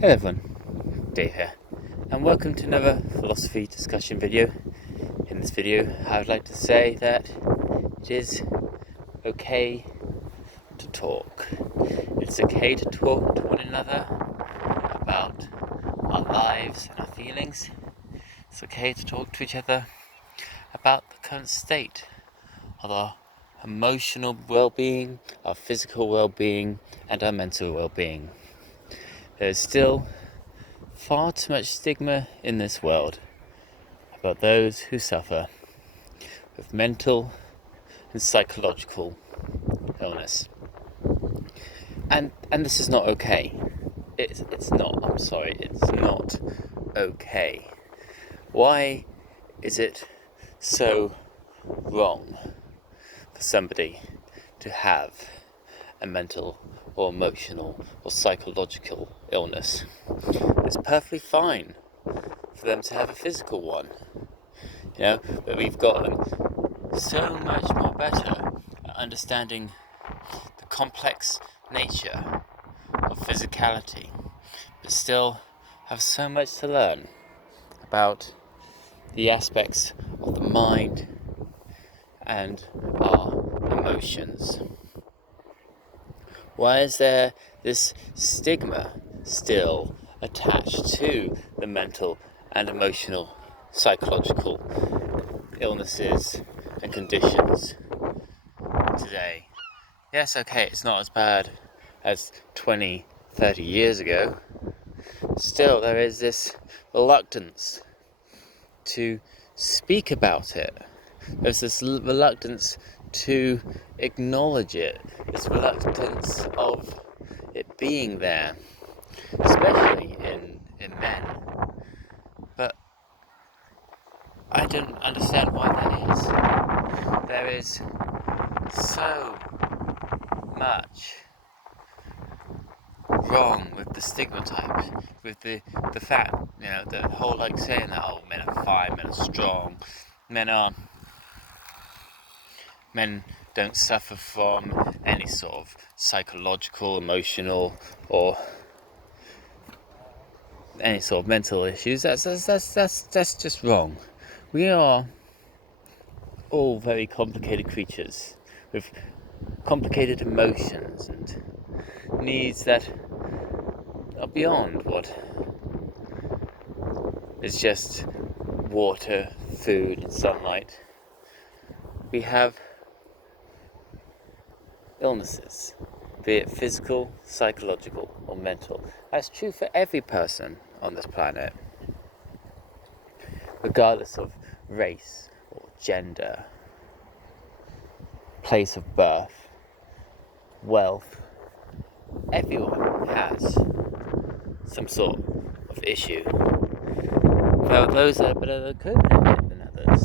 Hello everyone, Dave here, and welcome to another philosophy discussion video. In this video, I would like to say that it is okay to talk. It's okay to talk to one another about our lives and our feelings. It's okay to talk to each other about the current state of our emotional well-being, our physical well-being, and our mental well-being. There is still far too much stigma in this world about those who suffer with mental and psychological illness. And this is not okay. It's not, I'm sorry, it's not okay. Why is it so wrong for somebody to have a mental or emotional or psychological illness? It's perfectly fine for them to have a physical one, but we've gotten so much more better at understanding the complex nature of physicality, but still have so much to learn about the aspects of the mind and our emotions. Why is there this stigma still attached to the mental and emotional, psychological illnesses and conditions today? Yes, okay, it's not as bad as 20, 30 years ago. Still, there is this reluctance to speak about it. There's this reluctance to acknowledge it, this reluctance of it being there, especially in men. But I don't understand why that is. There is so much wrong with the stereotype, with the fact, the whole saying that, oh, men are fine, men are strong, men don't suffer from any sort of psychological, emotional, or any sort of mental issues. That's just wrong. We are all very complicated creatures with complicated emotions and needs that are beyond what is just water, food, and sunlight. We have illnesses, be it physical, psychological, or mental. That's true for every person on this planet, regardless of race or gender, place of birth, wealth. Everyone has some sort of issue. There are those that are better at coping with it than others.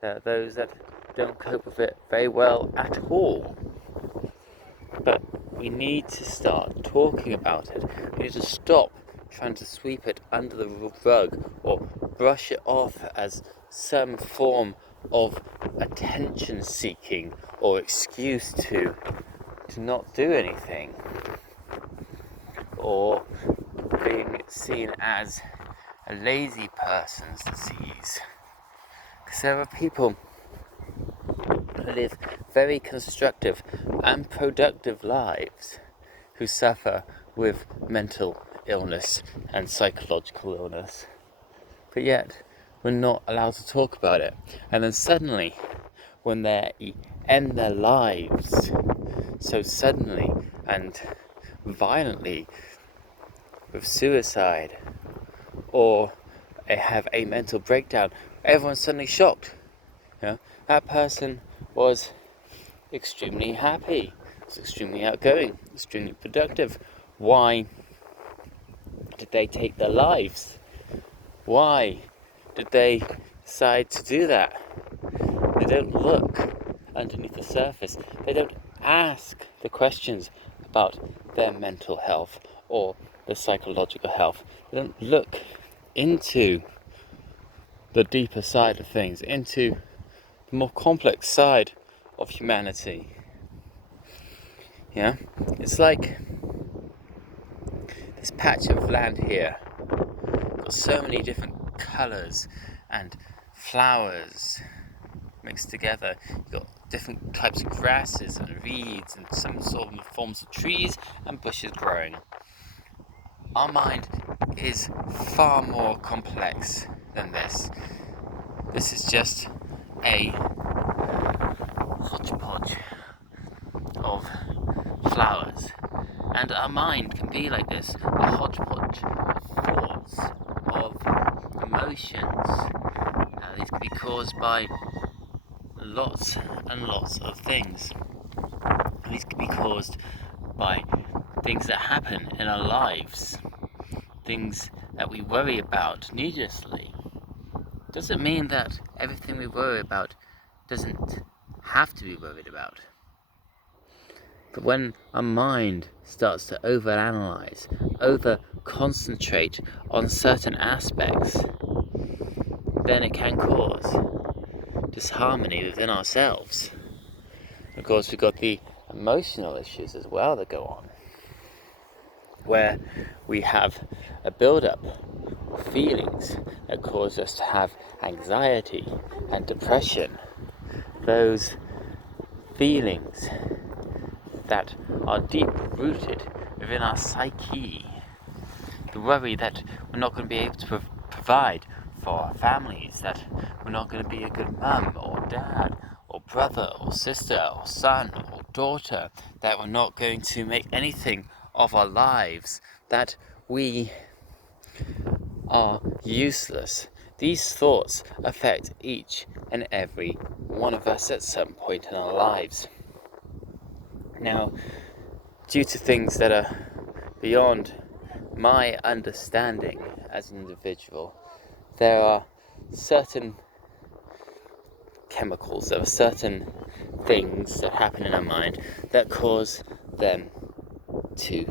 There are those that don't cope with it very well at all. But we need to start talking about it. We need to stop trying to sweep it under the rug or brush it off as some form of attention seeking or excuse to not do anything, or being seen as a lazy person's disease. Because there are people who live very constructive and productive lives who suffer with mental illness and psychological illness, but yet we're not allowed to talk about it. And then suddenly, when they end their lives so suddenly and violently with suicide, or they have a mental breakdown, everyone's suddenly shocked. That person was extremely happy, was extremely outgoing, extremely productive. Why did they take their lives? Why did they decide to do that? They don't look underneath the surface. They don't ask the questions about their mental health or their psychological health. They don't look into the deeper side of things, into the more complex side of humanity. It's like this patch of land here got so many different colours and flowers mixed together. You've got different types of grasses and reeds and some sort of forms of trees and bushes growing. Our mind is far more complex than this. This is just a hodgepodge of flowers. And our mind can be like this, a hodgepodge of thoughts, of emotions. These can be caused by lots and lots of things. These can be caused by things that happen in our lives, things that we worry about needlessly. Doesn't mean that everything we worry about doesn't have to be worried about. But when our mind starts to overanalyze, over-concentrate on certain aspects, then it can cause disharmony within ourselves. Of course, we've got the emotional issues as well that go on, where we have a build-up of feelings that cause us to have anxiety and depression. Those feelings that are deep-rooted within our psyche. The worry that we're not going to be able to provide for our families, that we're not going to be a good mum or dad or brother or sister or son or daughter, that we're not going to make anything of our lives, that we are useless. These thoughts affect each and every one of us at some point in our lives. Now, due to things that are beyond my understanding as an individual, there are certain chemicals, there are certain things that happen in our mind that cause them to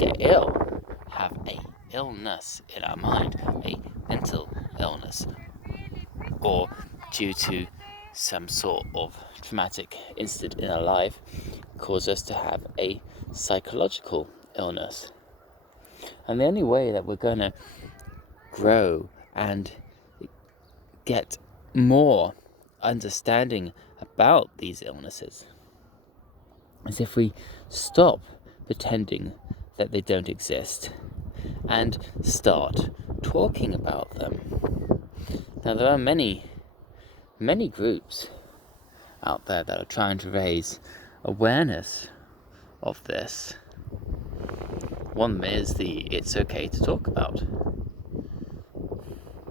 get ill, have a illness in our mind, a mental illness, or due to some sort of traumatic incident in our life, cause us to have a psychological illness. And the only way that we're going to grow and get more understanding about these illnesses is if we stop pretending that they don't exist and start talking about them. Now, there are many groups out there that are trying to raise awareness of this. One is the It's Okay to Talk About,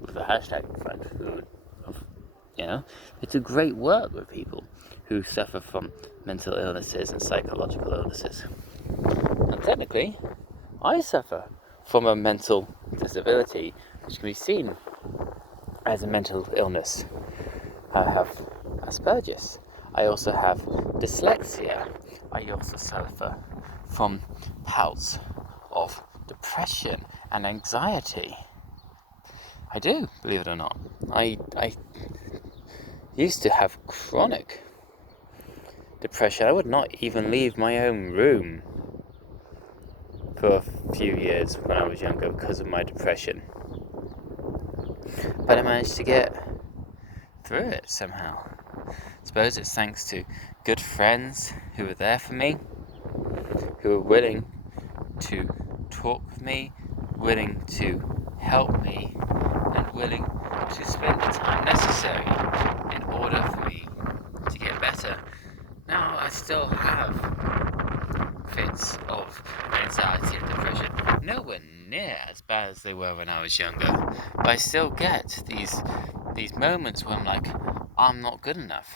with a hashtag in front. They do great work with people who suffer from mental illnesses and psychological illnesses. And technically, I suffer from a mental disability, which can be seen as a mental illness. I have Asperger's. I also have dyslexia. I also suffer from bouts of depression and anxiety. I do, believe it or not. I used to have chronic depression. I would not even leave my own room for a few years when I was younger because of my depression. But I managed to get through it somehow. I suppose it's thanks to good friends who were there for me, who were willing to talk with me, willing to help me, and willing to spend the time necessary in order for me to get better. Now I still have fits of anxiety and depression, nowhere near as bad as they were when I was younger, but I still get these moments where I'm like, I'm not good enough.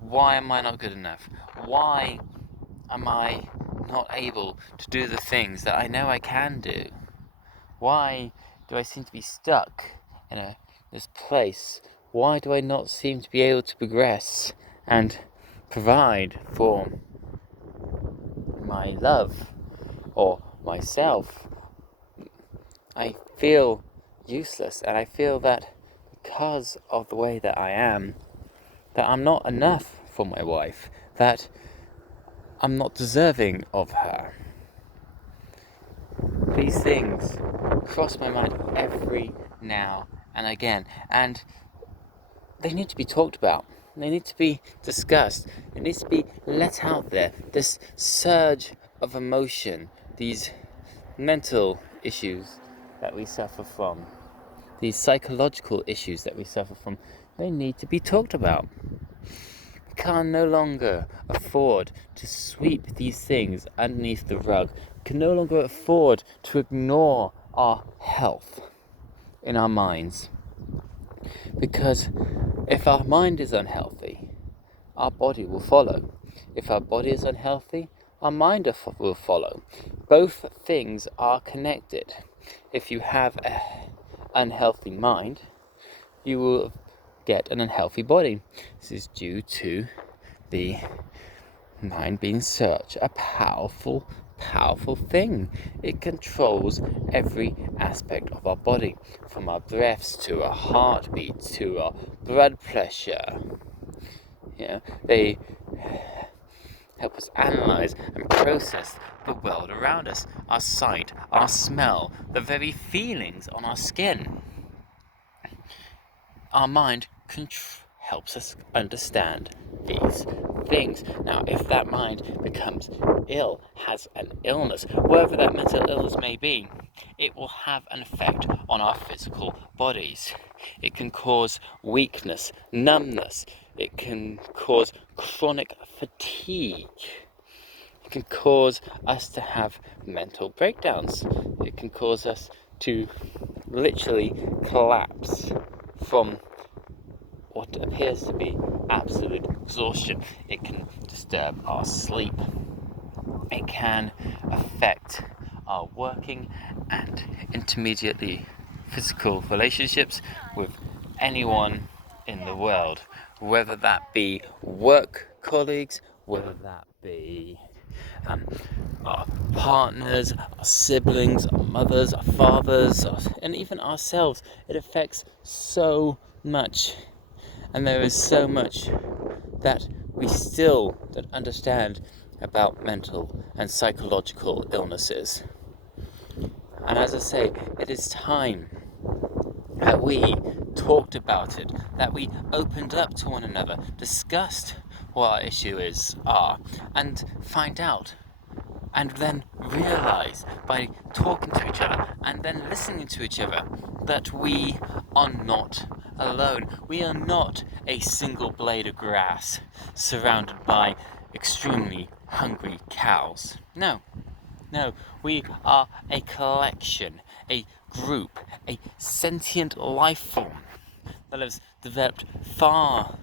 Why am I not good enough? Why am I not able to do the things that I know I can do? Why do I seem to be stuck in this place? Why do I not seem to be able to progress and provide for my love or myself? I feel useless, and I feel that because of the way that I am, that I'm not enough for my wife, that I'm not deserving of her. these things cross my mind every now and again, and they need to be talked about. They need to be discussed. It needs to be let out there. This surge of emotion, these mental issues that we suffer from, these psychological issues that we suffer from, they need to be talked about. We can no longer afford to sweep these things underneath the rug. We can no longer afford to ignore our health in our minds. Because if our mind is unhealthy, our body will follow. If our body is unhealthy, our mind will follow. Both things are connected. If you have an unhealthy mind, you will get an unhealthy body. This is due to the mind being such a powerful thing. It controls every aspect of our body, from our breaths to our heartbeat to our blood pressure. They help us analyze and process the world around us, our sight, our smell, the very feelings on our skin. Our mind helps us understand these things. Now, if that mind becomes ill, has an illness, whatever that mental illness may be, it will have an effect on our physical bodies. It can cause weakness, numbness. It can cause chronic fatigue. It can cause us to have mental breakdowns. It can cause us to literally collapse from what appears to be absolute exhaustion. It can disturb our sleep. It can affect our working and intermediately physical relationships with anyone in the world, whether that be work colleagues, whether that be our partners, our siblings, our mothers, our fathers, and even ourselves. It affects so much, and there is so much that we still don't understand about mental and psychological illnesses. And as I say, it is time that we talked about it, that we opened up to one another, discussed what our issues are, and find out, and then realize by talking to each other and then listening to each other that we are not alone. We are not a single blade of grass surrounded by extremely hungry cows. No, we are a collection, a group, a sentient life form that has developed far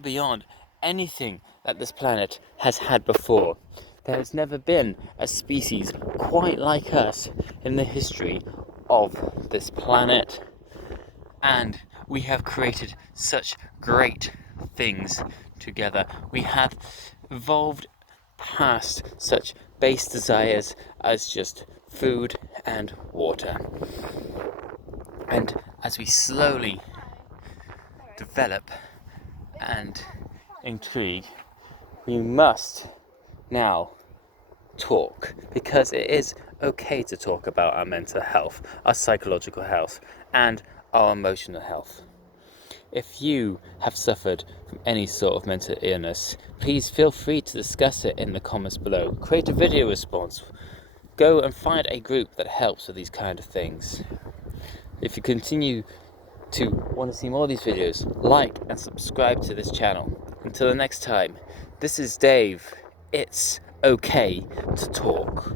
beyond anything that this planet has had before. There has never been a species quite like us in the history of this planet, and we have created such great things together. We have evolved past such base desires as just food and water. And as we slowly develop and intrigue, we must now talk, because it is okay to talk about our mental health, our psychological health, and our emotional health. If you have suffered from any sort of mental illness, please feel free to discuss it in the comments below. Create a video response. Go and find a group that helps with these kind of things. If you continue to want to see more of these videos, like and subscribe to this channel. Until the next time, this is Dave. It's okay to talk.